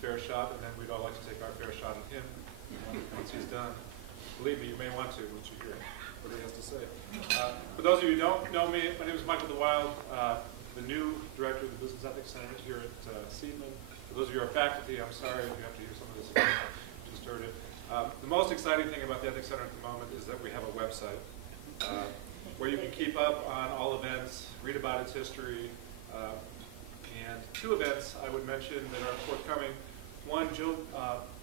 fair shot, and then we'd all like to take our fair shot at him once he's done. Believe me, you may want to once you hear what he has to say. For those of you who don't know me, my name is Michael DeWild, the new director of the Business Ethics Center here at Seidman. For those of you who are faculty, I'm sorry if you have to hear some of this again. You just heard it. The most exciting thing about the Ethics Center at the moment is that we have a website where you can keep up on all events, read about its history, and two events I would mention that are forthcoming. One, Jill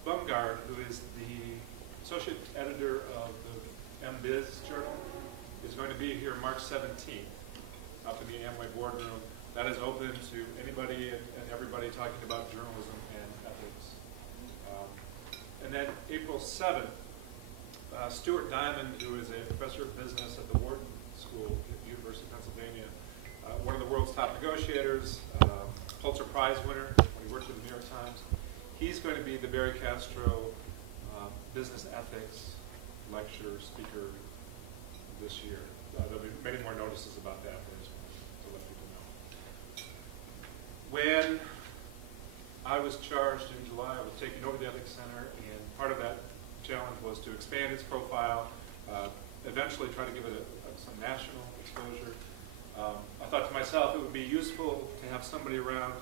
Bumgard, who is the associate editor of the MBiz journal, is going to be here March 17th up in the Amway boardroom. That is open to anybody and everybody talking about journalism and ethics. And then April 7th, Stuart Diamond, who is a professor of business at the Wharton School at the University of Pennsylvania, one of the world's top negotiators, Pulitzer Prize winner when he worked at the New York Times. He's going to be the Barry Castro business ethics lecture speaker this year. There'll be many more notices about that, but I just wanted to let people know. When I was charged in July, I was taking over the Ethics Center, and part of that challenge was to expand its profile, eventually try to give it some national exposure. I thought to myself it would be useful to have somebody around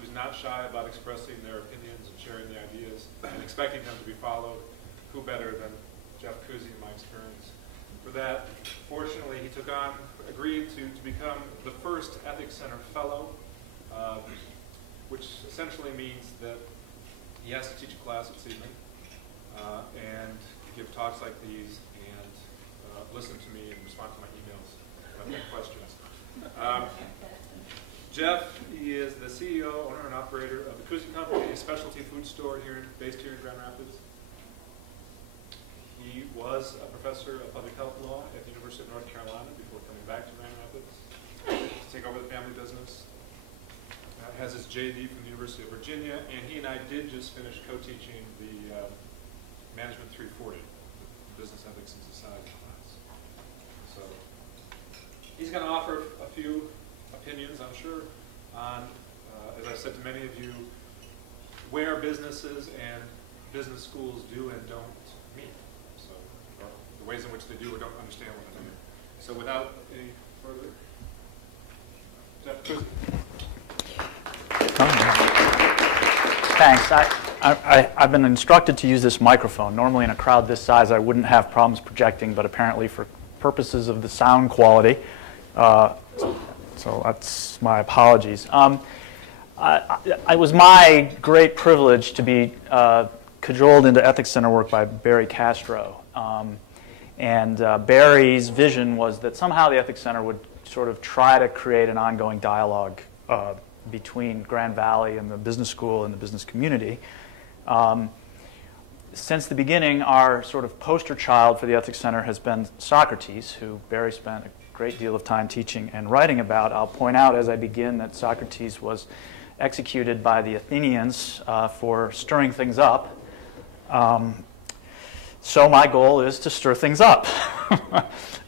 who's not shy about expressing their opinions and sharing the ideas and expecting them to be followed. Who better than Jeff Koeze in my experience? For that, fortunately, he agreed to become the first Ethics Center Fellow, which essentially means that he has to teach a class at Seidman and give talks like these and listen to me and respond to my emails if I have questions. Jeff is the CEO, owner, and operator of the Koeze Company, a specialty food store based here in Grand Rapids. He was a professor of public health law at the University of North Carolina before coming back to Grand Rapids to take over the family business. Has his JD from the University of Virginia, and he and I did just finish co-teaching the Management 340, the Business Ethics and Society class. So he's going to offer a few opinions, I'm sure, on, as I've said to many of you, where businesses and business schools do and don't meet. So the ways in which they do or don't understand one another. So without any further, Jeff Koeze. Thanks. I've been instructed to use this microphone. Normally in a crowd this size I wouldn't have problems projecting, but apparently for purposes of the sound quality, so that's my apologies. It was my great privilege to be cajoled into Ethics Center work by Barry Castro. Barry's vision was that somehow the Ethics Center would sort of try to create an ongoing dialogue between Grand Valley and the business school and the business community. Since the beginning, our sort of poster child for the Ethics Center has been Socrates, who Barry spent a great deal of time teaching and writing about. I'll point out as I begin that Socrates was executed by the Athenians for stirring things up. So my goal is to stir things up.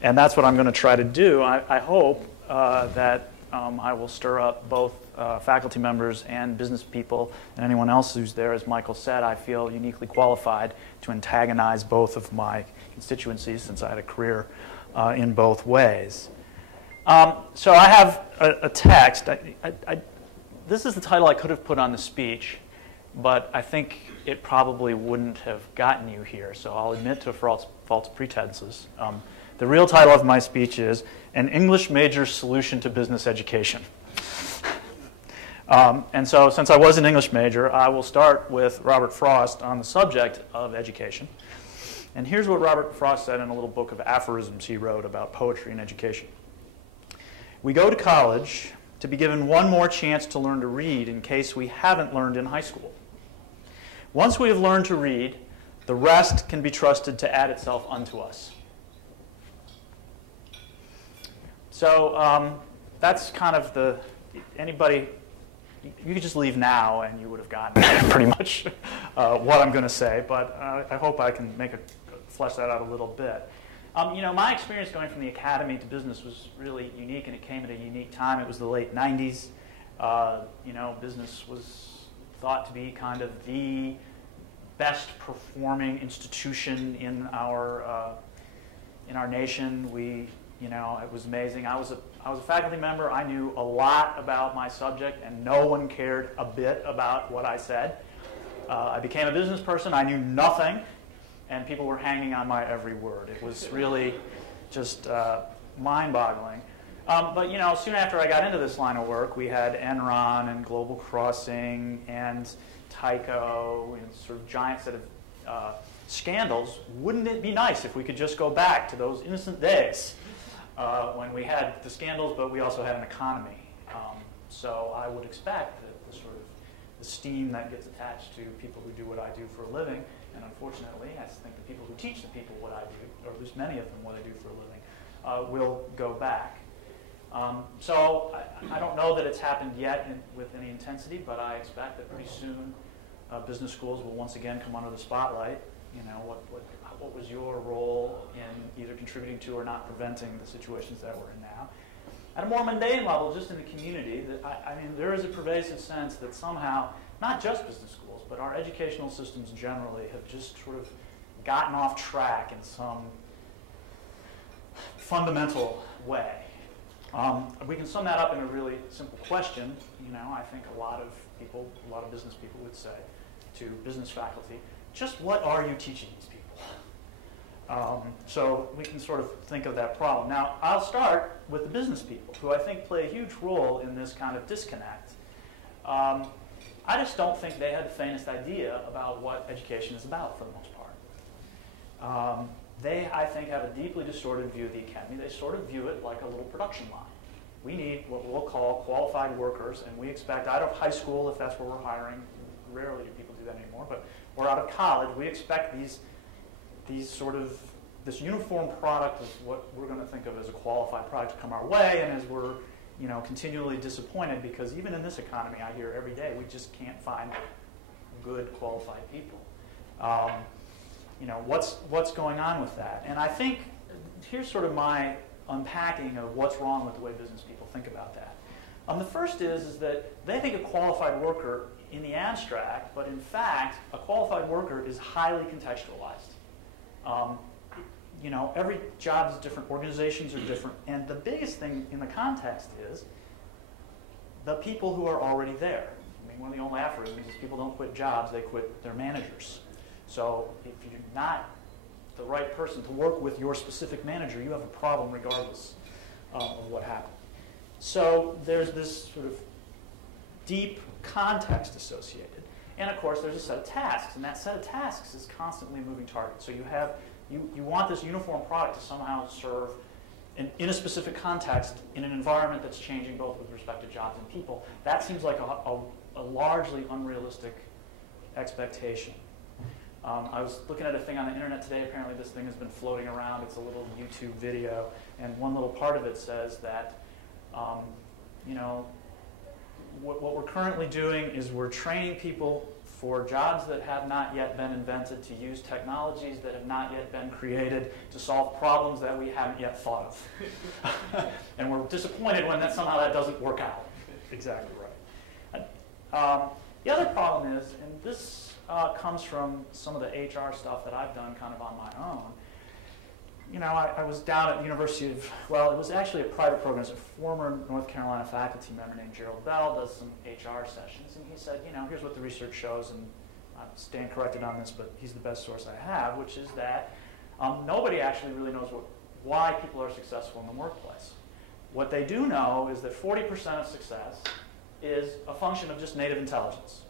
And that's what I'm going to try to do. I hope that I will stir up both faculty members and business people and anyone else who's there. As Michael said, I feel uniquely qualified to antagonize both of my constituencies since I had a career in both ways. So I have a text. This is the title I could have put on the speech, but I think it probably wouldn't have gotten you here, so I'll admit to false pretenses. The real title of my speech is An English Major's Solution to Business Education. And so since I was an English major, I will start with Robert Frost on the subject of education. And here's what Robert Frost said in a little book of aphorisms he wrote about poetry and education. We go to college to be given one more chance to learn to read in case we haven't learned in high school. Once we have learned to read, the rest can be trusted to add itself unto us. So that's kind of anybody, you could just leave now and you would have gotten pretty much what I'm going to say, but I hope I can flesh that out a little bit. My experience going from the academy to business was really unique, and it came at a unique time. It was the late 90s. Business was thought to be kind of the best performing institution in our nation. It was amazing. I was a faculty member. I knew a lot about my subject, and no one cared a bit about what I said. I became a business person. I knew nothing, and people were hanging on my every word. It was really just mind-boggling. But soon after I got into this line of work, we had Enron and Global Crossing and Tyco and sort of giant set of scandals. Wouldn't it be nice if we could just go back to those innocent days when we had the scandals, but we also had an economy? So I would expect that the sort of the steam that gets attached to people who do what I do for a living, and unfortunately, I think the people who teach the people what I do, or at least many of them what I do for a living, will go back. So I don't know that it's happened yet with any intensity, but I expect that pretty soon business schools will once again come under the spotlight. What was your role in either contributing to or not preventing the situations that we're in now? At a more mundane level, just in the community, there is a pervasive sense that somehow, not just business schools, but our educational systems generally have just sort of gotten off track in some fundamental way. We can sum that up in a really simple question. I think a lot of business people would say to business faculty, just what are you teaching these people? So we can sort of think of that problem. Now, I'll start with the business people, who I think play a huge role in this kind of disconnect. I just don't think they had the faintest idea about what education is about, for the most part. They, I think, have a deeply distorted view of the academy. They sort of view it like a little production line. We need what we'll call qualified workers, and we expect out of high school, if that's where we're hiring, rarely do people do that anymore, but we're out of college, we expect this uniform product of what we're going to think of as a qualified product to come our way, and as we're continually disappointed, because even in this economy, I hear every day, we just can't find good qualified people. What's going on with that? And I think here's sort of my unpacking of what's wrong with the way business people think about that. The first is that they think a qualified worker in the abstract, but in fact, a qualified worker is highly contextualized. Every job is different, organizations are different, and the biggest thing in the context is the people who are already there. One of the old aphorisms is people don't quit jobs, they quit their managers. So if you're not the right person to work with your specific manager, you have a problem regardless of what happened. So there's this sort of deep context associated. And of course, there's a set of tasks, and that set of tasks is constantly a moving target. So you want this uniform product to somehow serve in a specific context in an environment that's changing both with respect to jobs and people. That seems like a largely unrealistic expectation. I was looking at a thing on the internet today. Apparently this thing has been floating around. It's a little YouTube video, and one little part of it says that what we're currently doing is we're training people for jobs that have not yet been invented, to use technologies that have not yet been created, to solve problems that we haven't yet thought of. And we're disappointed when somehow that doesn't work out. Exactly right. The other problem is, and this comes from some of the HR stuff that I've done kind of on my own. I was down at the University of, well, it was actually a private program. It's a former North Carolina faculty member named Gerald Bell does some HR sessions, and he said, here's what the research shows, and I'm staying corrected on this, but he's the best source I have, which is that nobody actually really knows why people are successful in the workplace. What they do know is that 40% of success is a function of just native intelligence.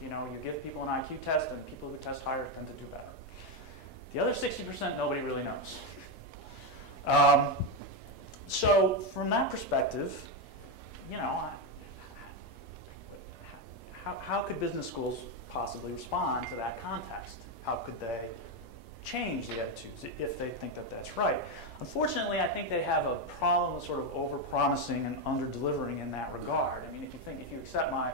You give people an IQ test, and people who test higher tend to do better. The other 60%, nobody really knows. So from that perspective, how could business schools possibly respond to that context? How could they change the attitudes if they think that that's right? Unfortunately, I think they have a problem with sort of over-promising and under-delivering in that regard. If you accept my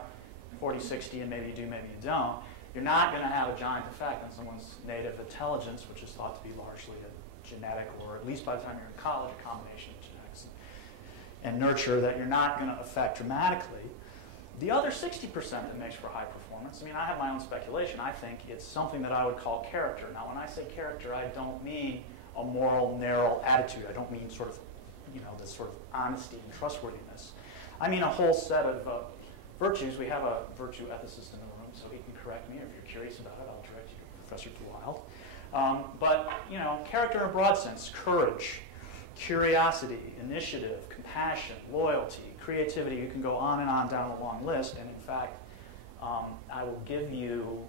40-60 and maybe you do, maybe you don't, you're not going to have a giant effect on someone's native intelligence, which is thought to be largely a genetic, or at least by the time you're in college, a combination of genetics and nurture, that you're not going to affect dramatically. The other 60% that makes for high performance, I mean, I have my own speculation. I think it's something that I would call character. Now, when I say character, I don't mean a moral, narrow attitude. I don't mean sort of, this sort of honesty and trustworthiness. I mean a whole set of virtues. We have a virtue ethicist in the room, so he can correct me. If you're curious about it, I'll direct you to Professor Wild. But, character in a broad sense, courage, curiosity, initiative, compassion, loyalty, creativity. You can go on and on down a long list. And in fact, I will give you,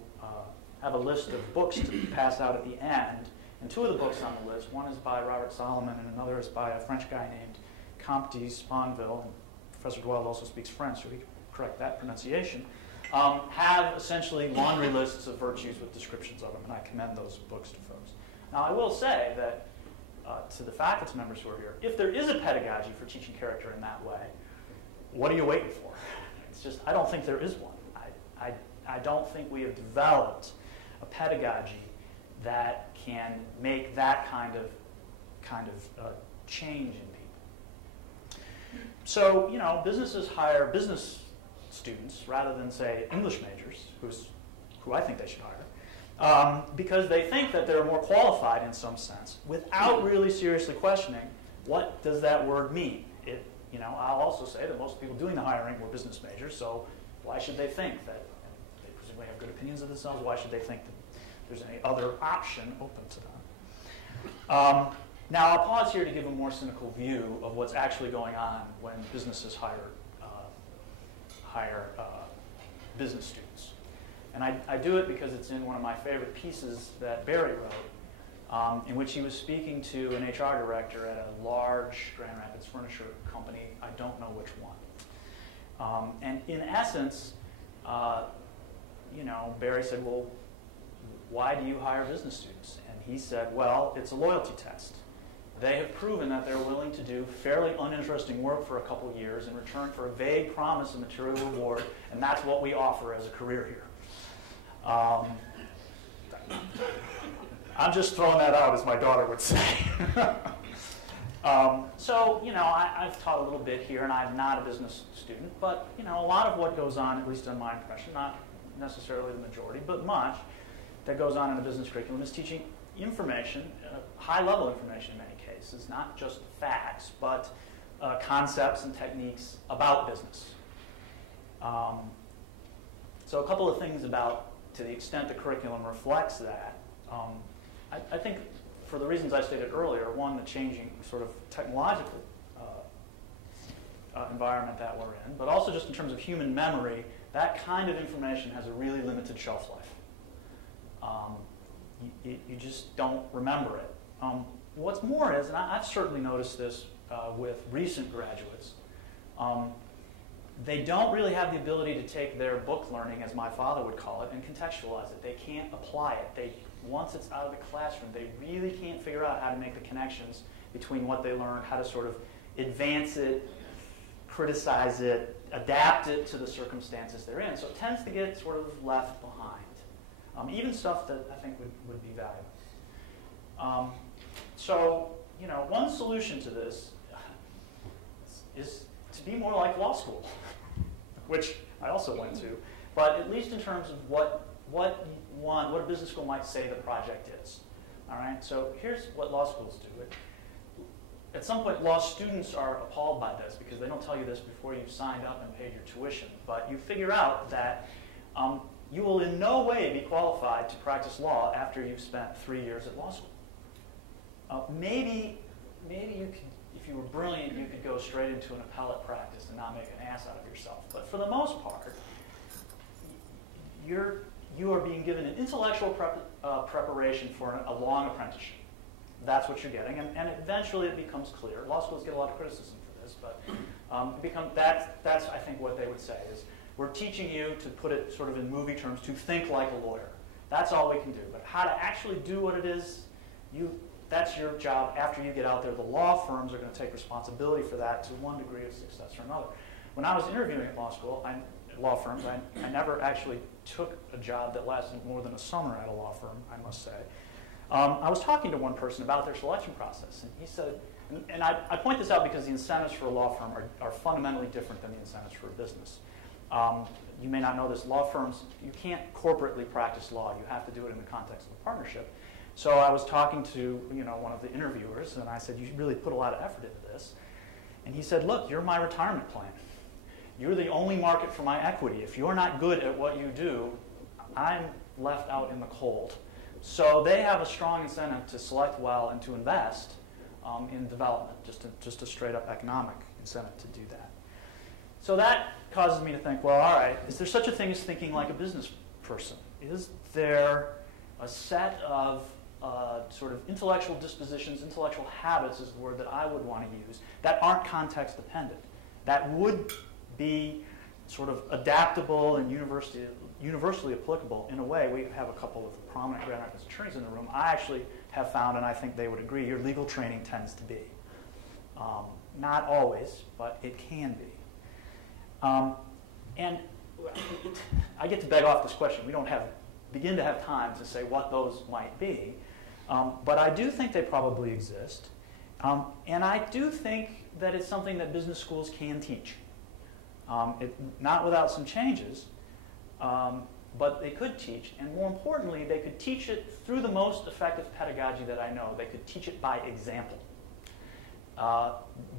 have a list of books to pass out at the end. And two of the books on the list, one is by Robert Solomon and another is by a French guy named Comte Sponville. And Professor Dwell also speaks French, so he can correct that pronunciation. Have essentially laundry lists of virtues with descriptions of them, and I commend those books to folks. Now, I will say that to the faculty members who are here, if there is a pedagogy for teaching character in that way, what are you waiting for? It's just, I don't think there is one. I don't think we have developed a pedagogy that can make that kind of change in people. So, businesses hire business students rather than, say, English majors, who I think they should hire, because they think that they're more qualified in some sense, without really seriously questioning what does that word mean. I'll also say that most people doing the hiring were business majors, so why should they think that they presumably have good opinions of themselves? Why should they think that there's any other option open to them? Now, I'll pause here to give a more cynical view of what's actually going on when businesses hire business students. And I do it because it's in one of my favorite pieces that Barry wrote, in which he was speaking to an HR director at a large Grand Rapids furniture company. I don't know which one. And in essence, Barry said, well, why do you hire business students? And he said, well, it's a loyalty test. They have proven that they're willing to do fairly uninteresting work for a couple of years in return for a vague promise of material reward, and that's what we offer as a career here. I'm just throwing that out, as my daughter would say. I've taught a little bit here, and I'm not a business student, but, a lot of what goes on, at least in my impression, not necessarily the majority, but much, that goes on in a business curriculum is teaching information, high-level information in many cases, not just facts, but concepts and techniques about business. So a couple of things about, to the extent the curriculum reflects that, I think for the reasons I stated earlier, one, the changing sort of technological environment that we're in, but also just in terms of human memory, that kind of information has a really limited shelf life. You just don't remember it. What's more is, and I've certainly noticed this with recent graduates, they don't really have the ability to take their book learning, as my father would call it, and contextualize it. They can't apply it. Once it's out of the classroom, they really can't figure out how to make the connections between what they learned, how to sort of advance it, criticize it, adapt it to the circumstances they're in. So it tends to get sort of left behind. Even stuff that I think would be valuable. One solution to this is to be more like law school, which I also went to, but at least in terms of what a business school might say the project is. All right, so here's what law schools do. At some point, law students are appalled by this because they don't tell you this before you've signed up and paid your tuition, but you figure out that you will in no way be qualified to practice law after you've spent 3 years at law school. Maybe you could, if you were brilliant, you could go straight into an appellate practice and not make an ass out of yourself. But for the most part, you are being given an intellectual preparation for a long apprenticeship. That's what you're getting, and eventually it becomes clear. Law schools get a lot of criticism for this, but that's I think what they would say is, we're teaching you, to put it sort of in movie terms, to think like a lawyer. That's all we can do. But how to actually do what it is, that's your job after you get out there. The law firms are going to take responsibility for that to one degree of success or another. When I was interviewing at law firms, I never actually took a job that lasted more than a summer at a law firm, I must say. I was talking to one person about their selection process, and he said, and I point this out because the incentives for a law firm are fundamentally different than the incentives for a business. You may not know this, law firms, you can't corporately practice law. You have to do it in the context of a partnership. So I was talking to one of the interviewers, and I said, you really put a lot of effort into this. And he said, look, you're my retirement plan. You're the only market for my equity. If you're not good at what you do, I'm left out in the cold. So they have a strong incentive to select well and to invest in development, just a straight up economic incentive to do that. So that causes me to think, well, all right, is there such a thing as thinking like a business person? Is there a set of sort of intellectual dispositions, intellectual habits is the word that I would want to use, that aren't context dependent, that would be sort of adaptable and universally applicable in a way? We have a couple of prominent Grand Rapids attorneys in the room. I actually have found, and I think they would agree, your legal training tends to be. Not always, but it can be. And I get to beg off this question. We don't begin to have time to say what those might be. But I do think they probably exist. And I do think that it's something that business schools can teach. Not without some changes, but they could teach. And more importantly, they could teach it through the most effective pedagogy that I know. They could teach it by example.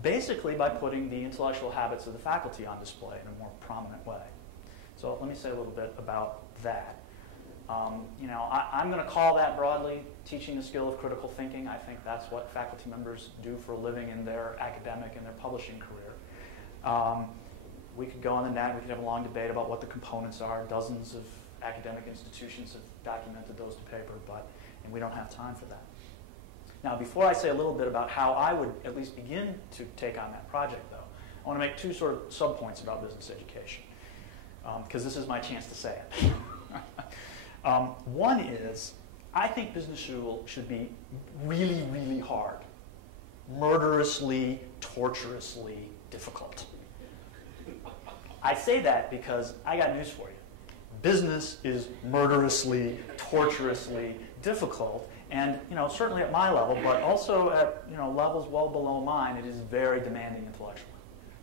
Basically by putting the intellectual habits of the faculty on display in a more prominent way. So let me say a little bit about that. I'm going to call that broadly teaching the skill of critical thinking. I think that's what faculty members do for a living in their academic and their publishing career. We could go on the net, we could have a long debate about what the components are. Dozens of academic institutions have documented those to paper, and we don't have time for that. Now, before I say a little bit about how I would at least begin to take on that project, though, I want to make two sort of sub-points about business education, because this is my chance to say it. One is, I think business school should be really, really hard, murderously, torturously difficult. I say that because I got news for you. Business is murderously, torturously difficult. And certainly at my level, but also at levels well below mine, it is very demanding intellectually.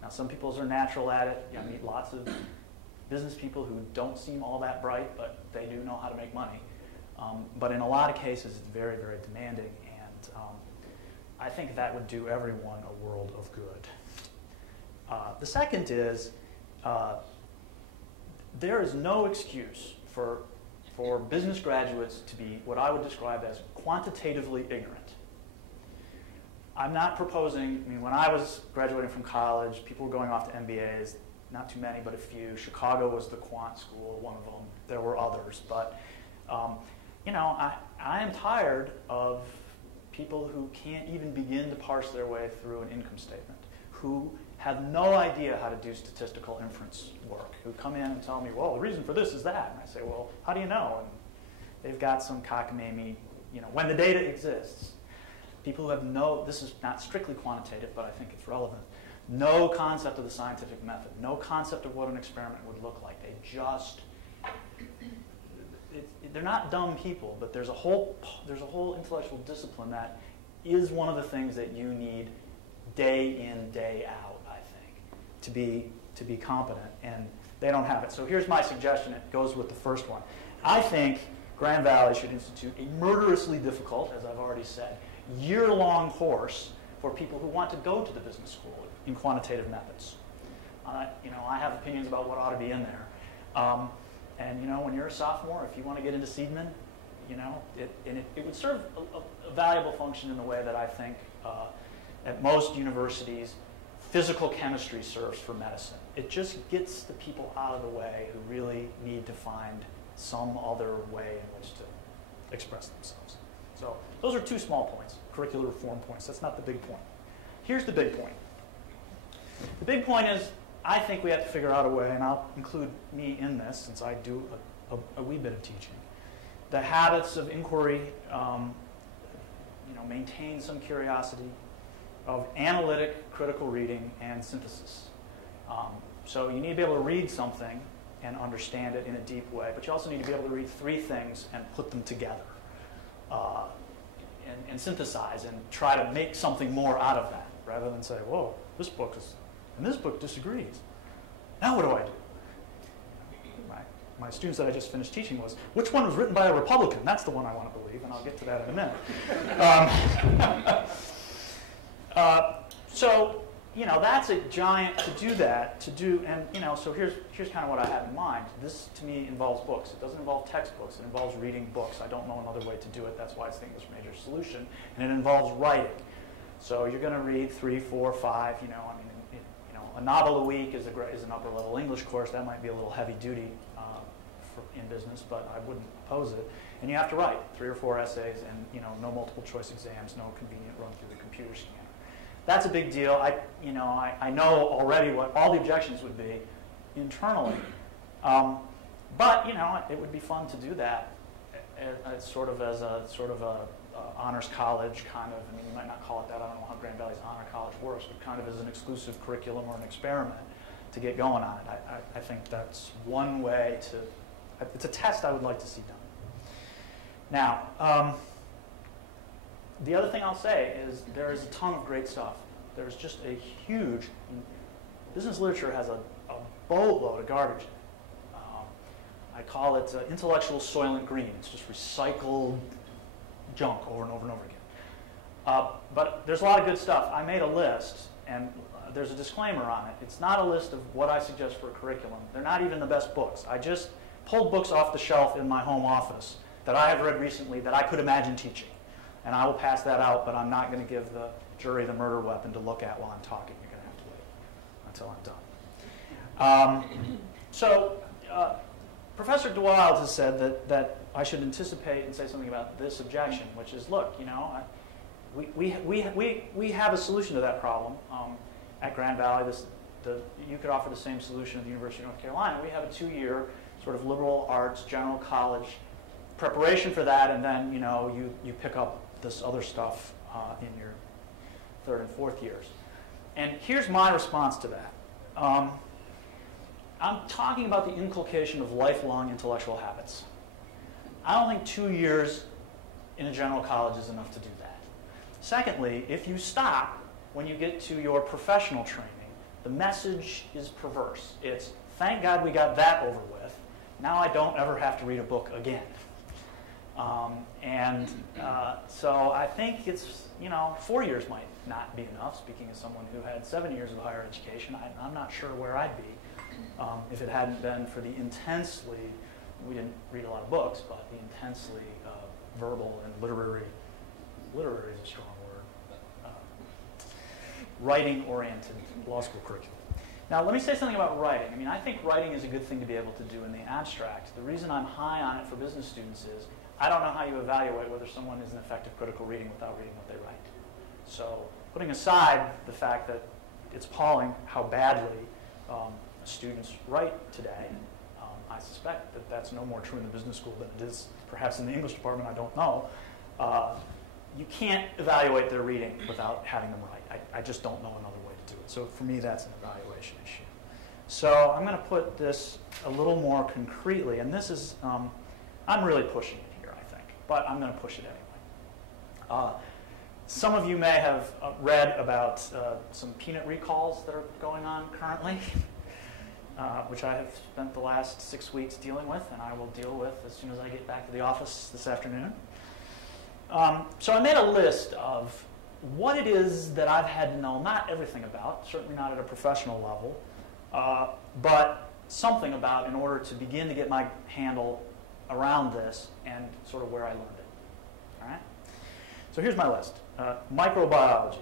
Now, some people are natural at it. I meet lots of business people who don't seem all that bright, but they do know how to make money. But in a lot of cases, it's very, very demanding. And I think that would do everyone a world of good. The second is there is no excuse for business graduates to be what I would describe as quantitatively ignorant. I'm not proposing, when I was graduating from college, people were going off to MBAs, not too many, but a few. Chicago was the quant school, one of them. There were others, but I am tired of people who can't even begin to parse their way through an income statement, who have no idea how to do statistical inference work, who come in and tell me, well, the reason for this is that. And I say, well, how do you know? And they've got some cockamamie, when the data exists. People who have this is not strictly quantitative, but I think it's relevant, no concept of the scientific method, no concept of what an experiment would look like. They just, they're not dumb people, but there's a whole intellectual discipline that is one of the things that you need day in, day out, I think, to be competent, and they don't have it. So here's my suggestion. It goes with the first one. I think Grand Valley should institute a murderously difficult, as I've already said, year-long course for people who want to go to the business school in quantitative methods. I have opinions about what ought to be in there. And when you're a sophomore, if you want to get into Seidman, it would serve a valuable function in the way that I think at most universities, physical chemistry serves for medicine. It just gets the people out of the way who really need to find some other way in which to express themselves. So those are two small points, curricular reform points. That's not the big point. Here's the big point. The big point is, I think we have to figure out a way, and I'll include me in this since I do a wee bit of teaching. The habits of inquiry, maintain some curiosity, of analytic critical reading and synthesis. So you need to be able to read something and understand it in a deep way, but you also need to be able to read three things and put them together and synthesize and try to make something more out of that, rather than say, whoa, this book disagrees. Now what do I do? my students that I just finished teaching was, which one was written by a Republican? That's the one I want to believe, and I'll get to that in a minute. So, you know, that's a giant to do that, and, you know, so here's kind of what I have in mind. This, to me, involves books. It doesn't involve textbooks. It involves reading books. I don't know another way to do it. That's why it's the English major solution. And it involves writing. So you're going to read 3, 4, 5, you know, I mean, you know, a novel a week is an upper-level English course. That might be a little heavy-duty in business, but I wouldn't oppose it. And you have to write 3 or 4 essays and, you know, no multiple-choice exams, no convenient run through the computer scanner. That's a big deal. I know already what all the objections would be internally. But, you know, it would be fun to do that as sort of a honors college kind of. I mean, you might not call it that. I don't know how Grand Valley's honor college works, but kind of as an exclusive curriculum or an experiment to get going on it. I think that's one way to. It's a test I would like to see done. Now, the other thing I'll say is there is a ton of great stuff. There's just a huge. Business literature has a boatload of garbage in it. I call it intellectual Soylent Green. It's just recycled junk over and over and over again. But there's a lot of good stuff. I made a list, and there's a disclaimer on it. It's not a list of what I suggest for a curriculum. They're not even the best books. I just pulled books off the shelf in my home office that I have read recently that I could imagine teaching. And I will pass that out, but I'm not going to give the jury the murder weapon to look at while I'm talking. You're going to have to wait until I'm done. Professor DeWild has said that I should anticipate and say something about this objection, which is, look, you know, we have a solution to that problem at Grand Valley. You could offer the same solution at the University of North Carolina. We have a 2-year sort of liberal arts general college preparation for that, and then, you know, you pick up this other stuff in your 3rd and 4th years. And here's my response to that. I'm talking about the inculcation of lifelong intellectual habits. I don't think 2 years in a general college is enough to do that. Secondly, if you stop when you get to your professional training, the message is perverse. It's, thank God we got that over with. Now I don't ever have to read a book again. So I think it's, you know, 4 years might not be enough, speaking as someone who had 7 years of higher education. I'm not sure where I'd be if it hadn't been for the intensely, we didn't read a lot of books, but the intensely verbal and literary is a strong word, writing-oriented law school curriculum. Now, let me say something about writing. I mean, I think writing is a good thing to be able to do in the abstract. The reason I'm high on it for business students is I don't know how you evaluate whether someone is an effective critical reading without reading what they write. So putting aside the fact that it's appalling how badly students write today, I suspect that that's no more true in the business school than it is perhaps in the English department, I don't know. You can't evaluate their reading without having them write. I just don't know another way to do it. So for me, that's an evaluation issue. So I'm going to put this a little more concretely, and this is, I'm really pushing it here, I think, but I'm going to push it anyway. Some of you may have read about some peanut recalls that are going on currently, which I have spent the last 6 weeks dealing with, and I will deal with as soon as I get back to the office this afternoon. So I made a list of what it is that I've had to know, not everything about, certainly not at a professional level, but something about in order to begin to get my handle around this and sort of where I learned it. All right? So here's my list. Microbiology.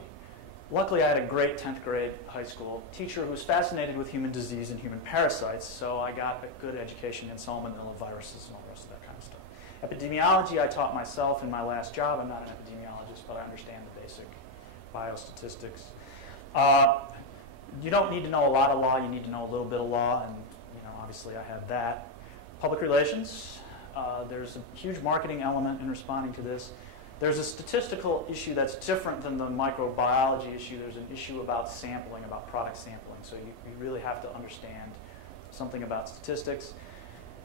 Luckily, I had a great 10th grade high school teacher who was fascinated with human disease and human parasites, so I got a good education in salmonella viruses and all the rest of that kind of stuff. Epidemiology, I taught myself in my last job. I'm not an epidemiologist, but I understand the basic biostatistics. You don't need to know a lot of law. You need to know a little bit of law, and obviously I had that. Public relations. There's a huge marketing element in responding to this. There's a statistical issue that's different than the microbiology issue. There's an issue about sampling, about product sampling. So you really have to understand something about statistics.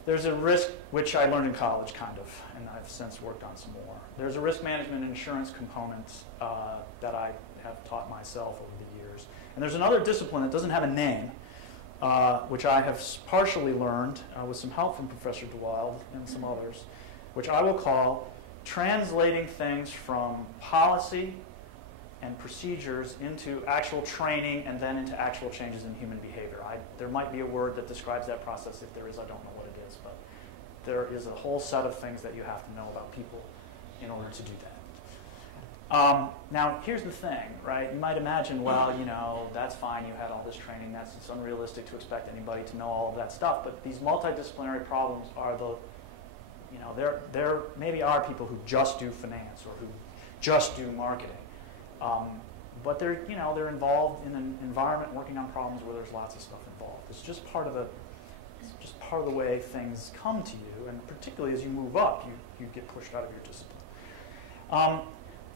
There's a risk, which I learned in college, kind of, and I've since worked on some more. There's a risk management and insurance component that I have taught myself over the years. And there's another discipline that doesn't have a name, which I have partially learned with some help from Professor DeWild and some others, which I will call translating things from policy and procedures into actual training and then into actual changes in human behavior. There might be a word that describes that process. If there is, I don't know what it is, but there is a whole set of things that you have to know about people in order to do that. Now, here's the thing, right? You might imagine, well, you know, that's fine. You had all this training. It's unrealistic to expect anybody to know all of that stuff. But these multidisciplinary problems are the, you know, there maybe are people who just do finance or who just do marketing. But they're, you know, they're involved in an environment working on problems where there's lots of stuff involved. It's just part of the way things come to you, and particularly as you move up, you get pushed out of your discipline.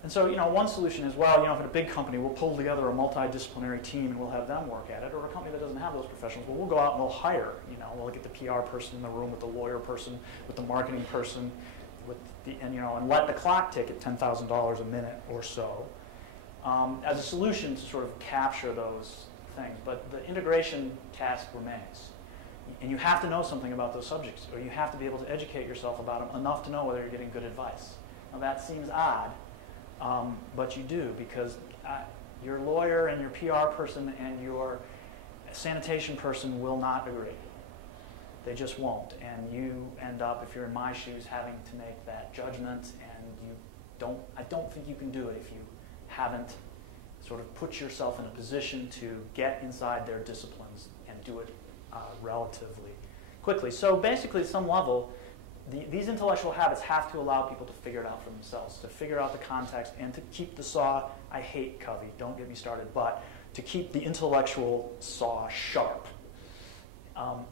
And so, you know, one solution is, well, you know, if at a big company, we'll pull together a multidisciplinary team and we'll have them work at it. Or a company that doesn't have those professionals, well, we'll go out and we'll hire, you know, we'll get the PR person in the room with the lawyer person, with the marketing person, and let the clock tick at $10,000 a minute or so as a solution to sort of capture those things. But the integration task remains. And you have to know something about those subjects, or you have to be able to educate yourself about them enough to know whether you're getting good advice. Now, that seems odd. But you do, because your lawyer and your PR person and your sanitation person will not agree. They just won't. And you end up, if you're in my shoes, having to make that judgment, and I don't think you can do it if you haven't sort of put yourself in a position to get inside their disciplines and do it relatively quickly. So basically, at some level, these intellectual habits have to allow people to figure it out for themselves, to figure out the context, and to keep the saw, I hate Covey, don't get me started, but to keep the intellectual saw sharp.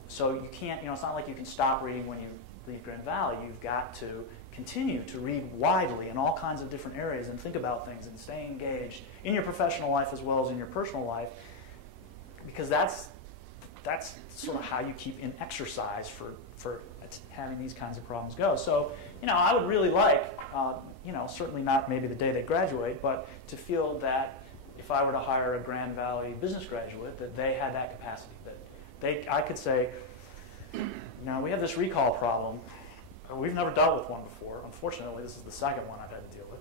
So you can't, you know, it's not like you can stop reading when you read Grand Valley. You've got to continue to read widely in all kinds of different areas and think about things and stay engaged in your professional life as well as in your personal life, because that's sort of how you keep in exercise for having these kinds of problems go. So, you know, I would really like, you know, certainly not maybe the day they graduate, but to feel that if I were to hire a Grand Valley business graduate, that they had that capacity, that I could say, now we have this recall problem. We've never dealt with one before. Unfortunately, this is the second one I've had to deal with.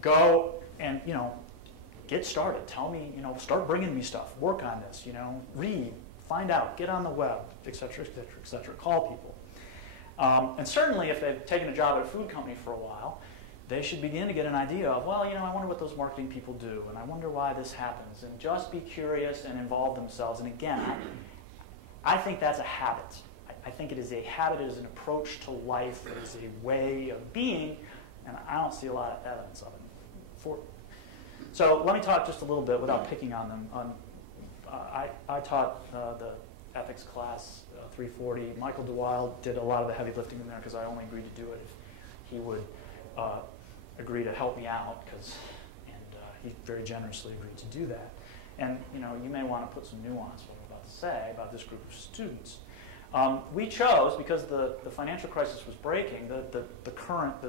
Go and, you know, get started. Tell me, you know, start bringing me stuff. Work on this, you know, read, find out, get on the web, et cetera, et cetera, et cetera. Call people. And certainly if they've taken a job at a food company for a while, they should begin to get an idea of, well, you know, I wonder what those marketing people do, and I wonder why this happens, and just be curious and involve themselves. And again, I think that's a habit. I think it is a habit, it is an approach to life, it is a way of being, and I don't see a lot of evidence of it. So let me talk just a little bit without picking on them. I taught the ethics class 340. Michael DeWild did a lot of the heavy lifting in there because I only agreed to do it if he would agree to help me out, and he very generously agreed to do that. And you know, you may want to put some nuance what I'm about to say about this group of students. We chose, because the financial crisis was breaking, the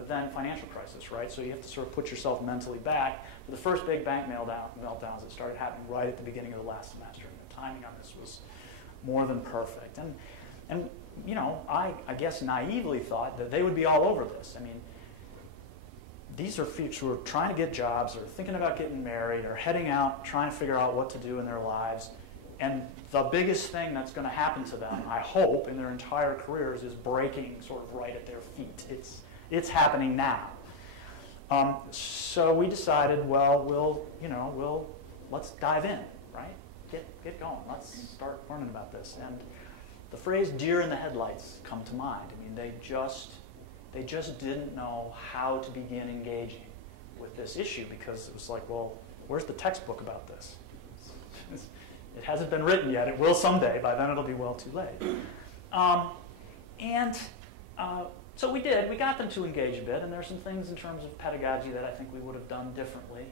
then financial crisis, right? So you have to sort of put yourself mentally back. The first big bank meltdowns that started happening right at the beginning of the last semester, and the timing on this was more than perfect. And you know, I guess naively thought that they would be all over this. I mean, these are folks who are trying to get jobs, or thinking about getting married, or heading out, trying to figure out what to do in their lives. And the biggest thing that's going to happen to them, I hope, in their entire careers is breaking sort of right at their feet. It's happening now. So we decided, well, let's dive in, right? Get going. Let's start learning about this. And the phrase "deer in the headlights" come to mind. I mean, they just didn't know how to begin engaging with this issue, because it was like, well, where's the textbook about this? It hasn't been written yet. It will someday. By then, it'll be well too late. So we did. We got them to engage a bit, and there are some things in terms of pedagogy that I think we would have done differently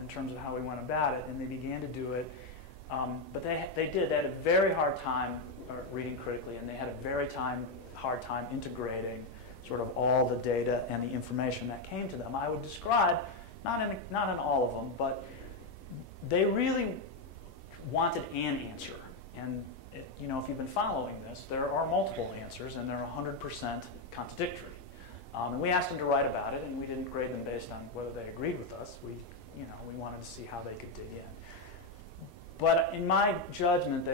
in terms of how we went about it, and they began to do it. But they had a very hard time reading critically, and they had a very hard time integrating sort of all the data and the information that came to them. I would describe, not in all of them, but they really wanted an answer. And you know, if you've been following this, there are multiple answers, and they're 100% contradictory. And we asked them to write about it, and we didn't grade them based on whether they agreed with us. We wanted to see how they could dig in. But in my judgment,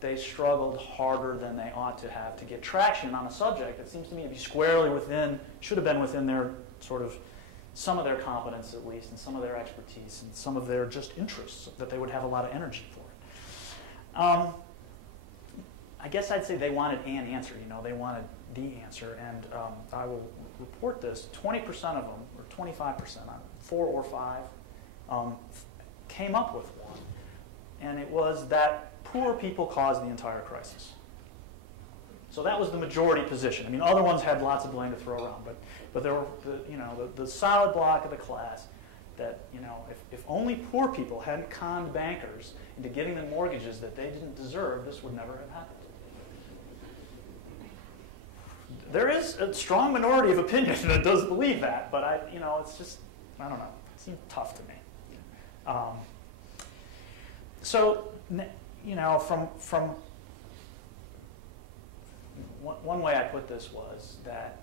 they struggled harder than they ought to have to get traction on a subject that seems to me to be squarely should have been within their sort of, some of their competence at least, and some of their expertise, and some of their just interests, that they would have a lot of energy for it. I guess I'd say they wanted an answer, you know, they wanted the answer, and I will report this, 20% of them, or 25%, 4 or 5, came up with one, and it was that poor people caused the entire crisis. So that was the majority position. I mean, other ones had lots of blame to throw around, but there were the solid block of the class that, you know, if only poor people hadn't conned bankers into giving them mortgages that they didn't deserve, this would never have happened. There is a strong minority of opinion that does believe that, but it's just, I don't know, it seems tough to me. So, you know, from one way I put this was that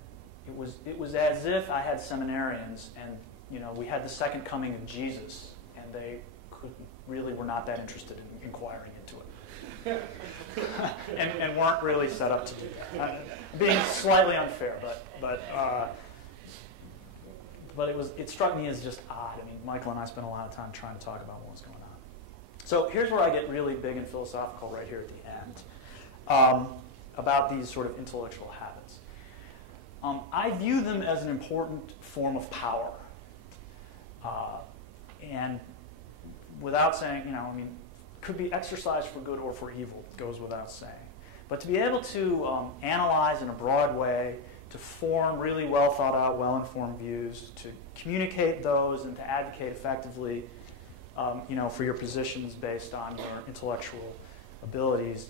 it was as if I had seminarians, and you know, we had the second coming of Jesus, and they were not that interested in inquiring into it, and weren't really set up to do that. Being slightly unfair, but it struck me as just odd. I mean, Michael and I spent a lot of time trying to talk about what was going on. So here's where I get really big and philosophical right here at the end, about these sort of intellectual habits. I view them as an important form of power. And without saying, you know, I mean, could be exercised for good or for evil, goes without saying. But to be able to analyze in a broad way, to form really well thought out, well-informed views, to communicate those and to advocate effectively, you know, for your positions based on your intellectual abilities,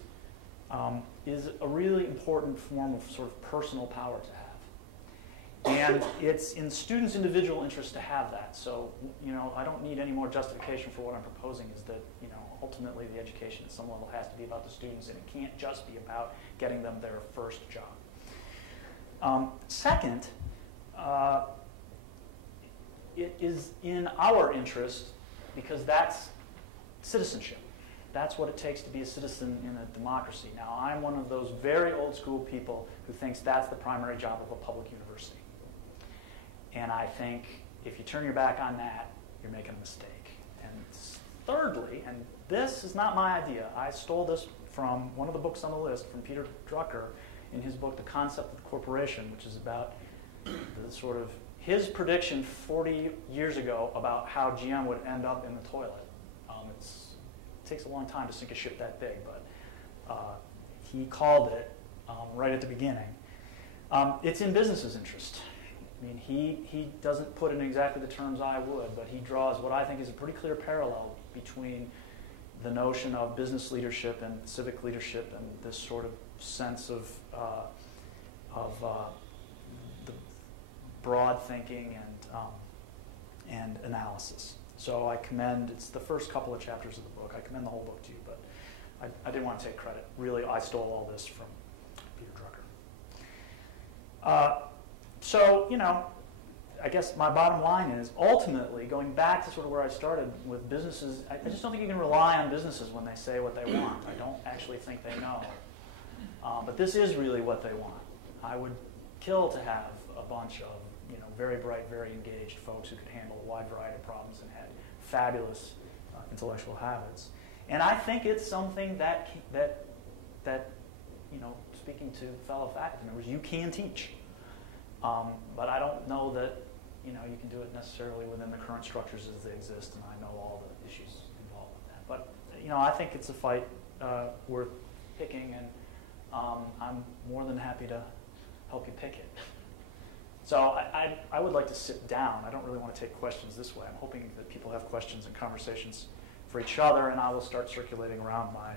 is a really important form of sort of personal power to have. And it's in students' individual interest to have that. So, you know, I don't need any more justification for what I'm proposing, is that, you know, ultimately the education at some level has to be about the students, and it can't just be about getting them their first job. Second, it is in our interest, because that's citizenship. That's what it takes to be a citizen in a democracy. Now, I'm one of those very old school people who thinks that's the primary job of a public university. And I think if you turn your back on that, you're making a mistake. And thirdly, and this is not my idea, I stole this from one of the books on the list, from Peter Drucker, in his book, The Concept of the Corporation, which is about the sort of his prediction 40 years ago about how GM would end up in the toilet. It takes a long time to sink a ship that big, but he called it right at the beginning. It's in business's interest. I mean, he doesn't put in exactly the terms I would, but he draws what I think is a pretty clear parallel between the notion of business leadership and civic leadership, and this sort of sense of the broad thinking and analysis. So I commend, it's the first couple of chapters of the book. I commend the whole book to you, but I didn't want to take credit. Really, I stole all this from Peter Drucker. So, you know, I guess my bottom line is, ultimately, going back to sort of where I started with businesses, I just don't think you can rely on businesses when they say what they want. I don't actually think they know. But this is really what they want. I would kill to have a bunch of, you know, very bright, very engaged folks who could handle a wide variety of problems and had fabulous intellectual habits. And I think it's something that you know, speaking to fellow faculty members, you can teach. But I don't know that, you know, you can do it necessarily within the current structures as they exist, and I know all the issues involved with that. But, you know, I think it's a fight worth picking, and I'm more than happy to help you pick it. So I would like to sit down. I don't really want to take questions this way. I'm hoping that people have questions and conversations for each other, and I will start circulating around my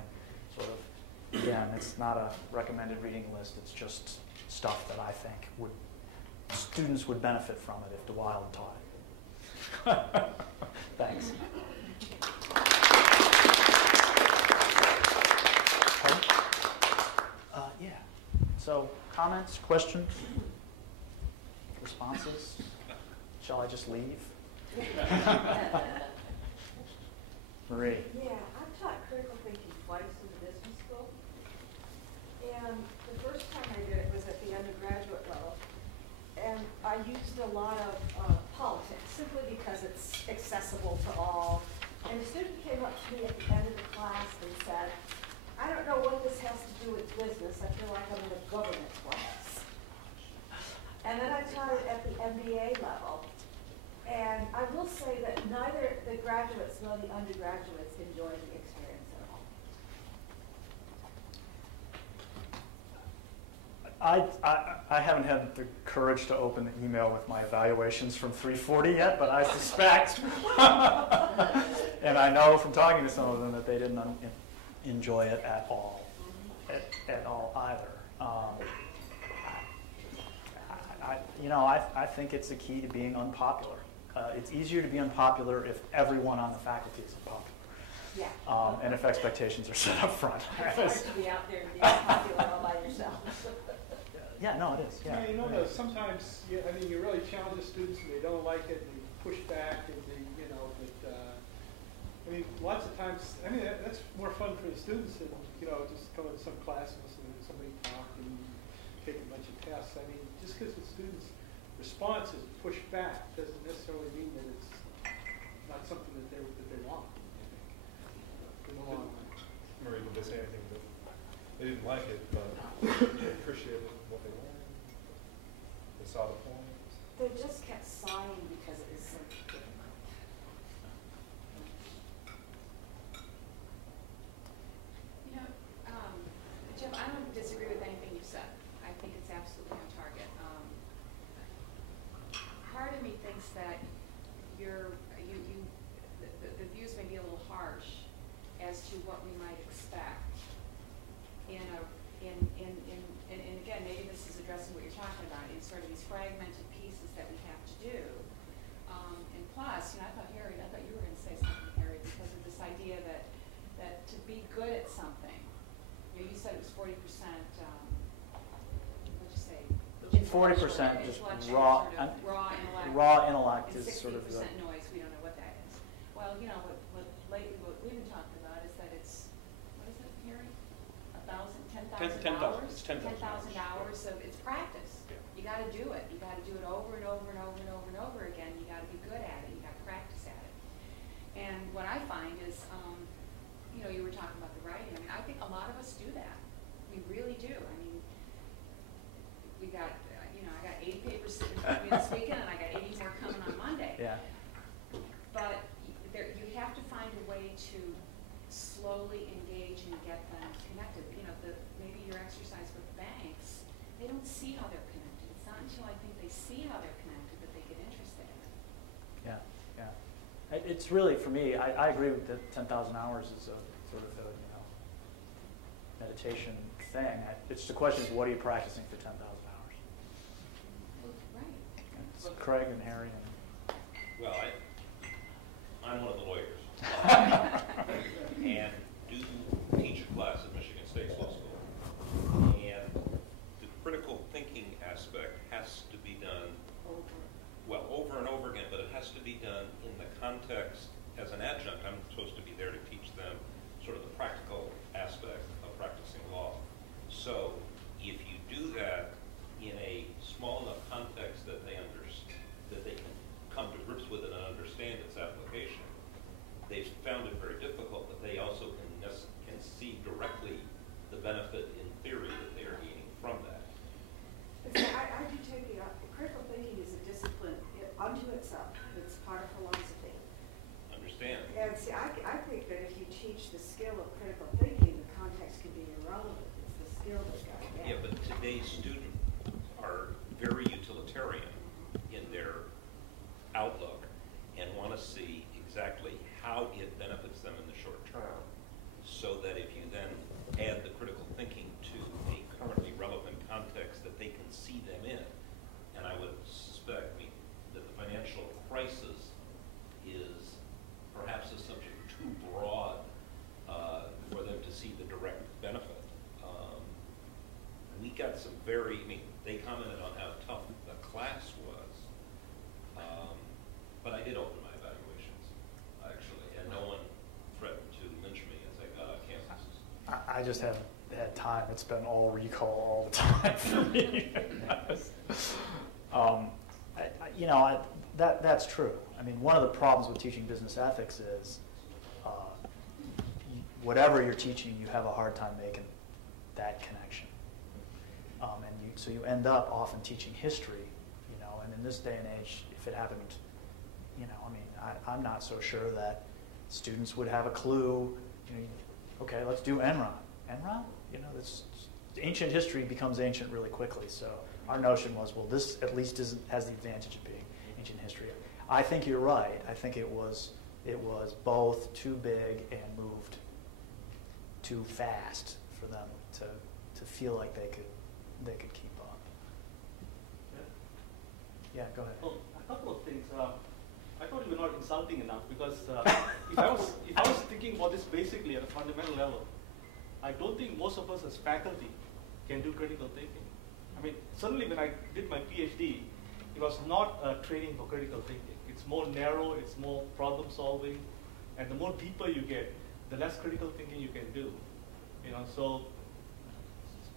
sort of, again, it's not a recommended reading list. It's just stuff that I think students would benefit from it if DeWilde taught it. Thanks. Pardon? So comments, questions, responses? Shall I just leave? Marie. Yeah, I've taught critical thinking twice in the business school. And the first time I did it was at the undergraduate level. And I used a lot of politics, simply because it's accessible to all. And a student came up to me at the end of the class and said, I don't know what this has to do with business. I feel like I'm in a government class. And then I taught it at the MBA level. And I will say that neither the graduates nor the undergraduates enjoyed the experience at all. I haven't had the courage to open the email with my evaluations from 340 yet, but I suspect, and I know from talking to some of them that they didn't enjoy it at all, at all either. I think it's the key to being unpopular. It's easier to be unpopular if everyone on the faculty is unpopular. Yeah. And if expectations are set up front. It's hard to be out there and be unpopular all by yourself. Yeah, no, it is. Yeah. Yeah, sometimes, you really challenge the students and they don't like it and they push back and but lots of times, that's more fun for the students than, just come to some class and listen to somebody talk and take a bunch of tests. Just because the students' response is pushed back doesn't necessarily mean that it's not something that they want. Marie, did they say anything that they didn't like it, but they appreciated what they learned? They saw the point? They just kept sighing because it was so different. Jeff, I don't disagree with anything you've said. I think it's absolutely on target. Part of me thinks that the views may be a little harsh as to what we might expect and again, maybe this is addressing what you're talking about in sort of these fragmented pieces that we have to do. And plus, I thought you were going to say something, Harry, because of this idea that to be good at something, you said it was 40%. What'd you say? 40% just raw intellect. Raw intellect and is sort of 60% noise. We don't know what that is. Well, what lately what we've been talking about is that it's, what is it, Harry? 10,000 hours. It's 10,000 hours. So it's practice. Yeah. You got to do it. You got to do it over and over and over and over and over again. You got to be good at it. You got to practice at it. And what I find is, you were talking about the writing. I think a lot of us do that. We really do. We got, I got 80 papers sitting in front of me this weekend, and I got 80 more coming on Monday. Yeah. But you have to find a way to slowly engage and get them connected. Maybe your exercise with banks, they don't see how they're connected. It's not until I think they see how they're connected that they get interested in it. Yeah. It's really, for me, I agree with that 10,000 hours is a sort of a meditation thing. It's the question is, what are you practicing for 10,000 hours? Right. It's Craig and Harry. Well, I'm one of the lawyers and do teach a class at Michigan State Law School. And the critical thinking aspect has to be done, over and over again, but it has to be done in the context as an adjunct. I'm supposed to be there to teach them sort of the practical aspect of practicing law. So if you do that in a small enough context that they can come to grips with it and understand its application, they've found it very difficult, but they also can see directly the benefit in theory that they are gaining from that. I do take the critical thinking is a discipline unto itself. It's part of philosophy. Understand? And see, I think that if you teach the skill of critical thinking, the context can be irrelevant. It's the skill that's got to get. Yeah, but today's students are very utilitarian in their outlook and want to see exactly how it benefits them in the short term, so that if you then add the critical thinking to a currently relevant context that they can see them in, and I would suspect that the financial crisis is perhaps a subject too broad for them to see the direct benefit. We got some very, I mean, they commented on how tough the class was, but I did open my evaluations, actually, and no one threatened to lynch me as I got on campus. I just haven't had time. It's been all recall all the time for me. That's true. I mean, one of the problems with teaching business ethics is whatever you're teaching, you have a hard time making that connection. So you end up often teaching history, and in this day and age, if it happened, I'm not so sure that students would have a clue, okay, let's do Enron. Enron? This ancient history becomes ancient really quickly. So our notion was, well, this at least has the advantage of being ancient history. I think you're right. I think it was both too big and moved too fast for them to feel like they could keep up. Yeah, go ahead. Well, a couple of things. I thought you were not insulting enough because if I was thinking about this basically at a fundamental level, I don't think most of us as faculty can do critical thinking. I mean, certainly when I did my PhD, it was not a training for critical thinking. It's more narrow, it's more problem solving, and the more deeper you get, the less critical thinking you can do. So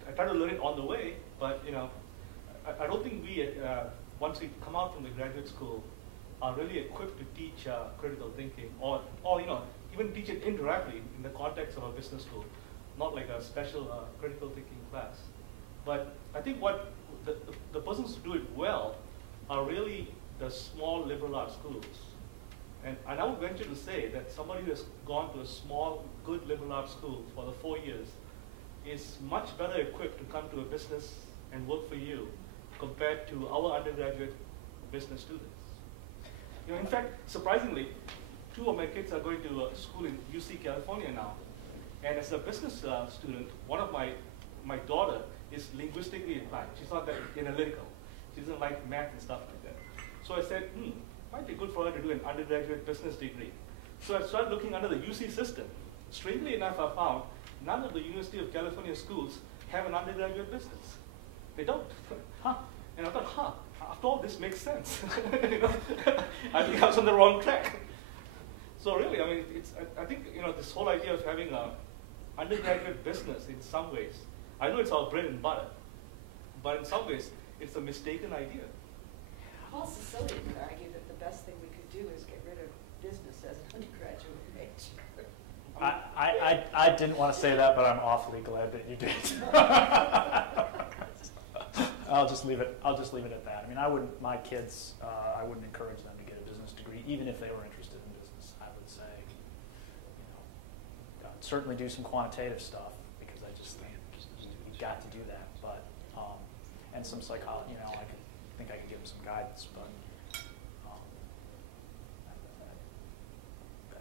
I try to learn it on the way, but I don't think we, once we come out from the graduate school, are really equipped to teach critical thinking, or even teach it indirectly in the context of a business school, not like a special critical thinking class. But I think what the persons who do it well are really the small liberal arts schools. And I would venture to say that somebody who has gone to a small, good liberal arts school for the 4 years is much better equipped to come to a business and work for you compared to our undergraduate business students. In fact, surprisingly, 2 of my kids are going to school in UC California now. And as a business student, one of my daughter is linguistically inclined. She's not that analytical. She doesn't like math and stuff like that. So I said, might be good for her to do an undergraduate business degree. So I started looking under the UC system. Strangely enough, I found none of the University of California schools have an undergraduate business. They don't. And I thought, after all, this makes sense. I think I was on the wrong track. So really, I mean, I think this whole idea of having a undergraduate business in some ways, I know it's our bread and butter, but in some ways, it's a mistaken idea. Paul Sicilian would argue that the best thing we could do is get rid of business as an undergraduate major. I didn't want to say that, but I'm awfully glad that you did. I'll just leave it at that. I mean, my kids, I wouldn't encourage them to get a business degree, even if they were interested in business. I would say, certainly do some quantitative stuff because I just think you've got to do that. But and some psychology, I think I could give them some guidance. But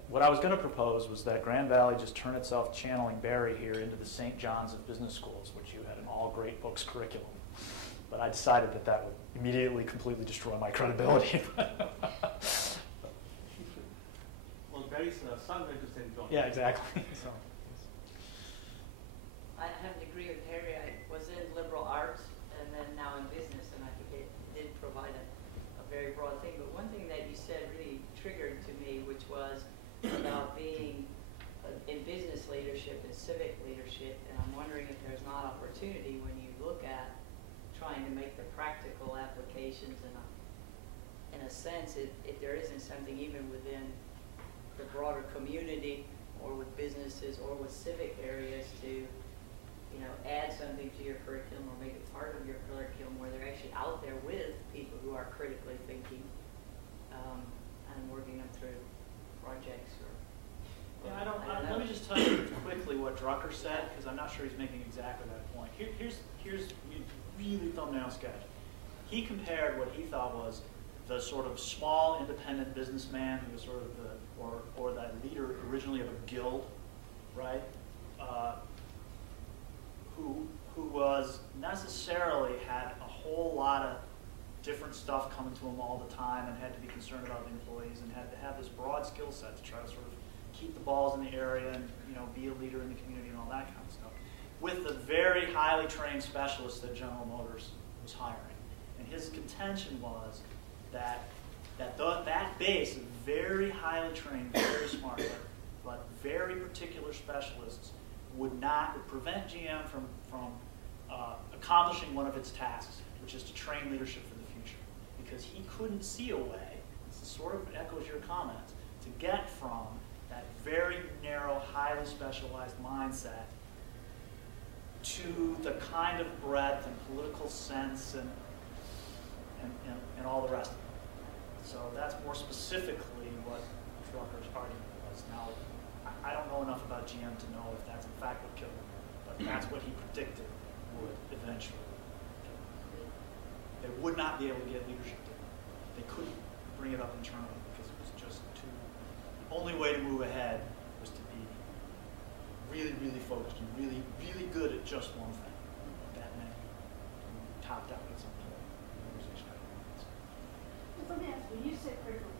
what I was going to propose was that Grand Valley just turn itself channeling Barry here into the St. John's of business schools, which you had an all great books curriculum. But I decided that would immediately completely destroy my credibility. Well, Barry's son went to St. John's. Yeah, exactly. So. I have a degree with Harry. I was in liberal arts and then now in business, and I think it did provide a very broad thing. But one thing that you said really triggered to me, which was about being in business leadership and civic leadership, and I'm wondering if there's not opportunity when you look at trying to make the practical applications in a sense, if there isn't something even within the broader community or with businesses or with civic areas to add something to your curriculum or make it part of your curriculum where they're actually out there with people who are critically thinking and working them through projects or Yeah, let me just tell you quickly what Drucker said, because I'm not sure he's making exactly that point. Here's really thumbnail sketch. He compared what he thought was the sort of small independent businessman who was sort of or the leader originally of a guild, right? Who was necessarily had a whole lot of different stuff coming to him all the time and had to be concerned about the employees and had to have this broad skill set to try to sort of keep the balls in the area and be a leader in the community and all that kind of stuff. With the very high highly trained specialists that General Motors was hiring. And his contention was that that base of very highly trained, very smart, but very particular specialists would prevent GM from accomplishing one of its tasks, which is to train leadership for the future. Because he couldn't see a way, this sort of echoes your comments, to get from that very narrow, highly specialized mindset to the kind of breadth and political sense and all the rest of it. So that's more specifically what Drucker's argument was. Now, I don't know enough about GM to know if that's in fact what killed him, but that's what he predicted would eventually kill him. They would not be able to get leadership done. They couldn't bring it up internally because it was just too. The only way to move ahead was to be really, really focused and really, really good at just one thing. That meant topped out at some point. Let me ask, when you say critical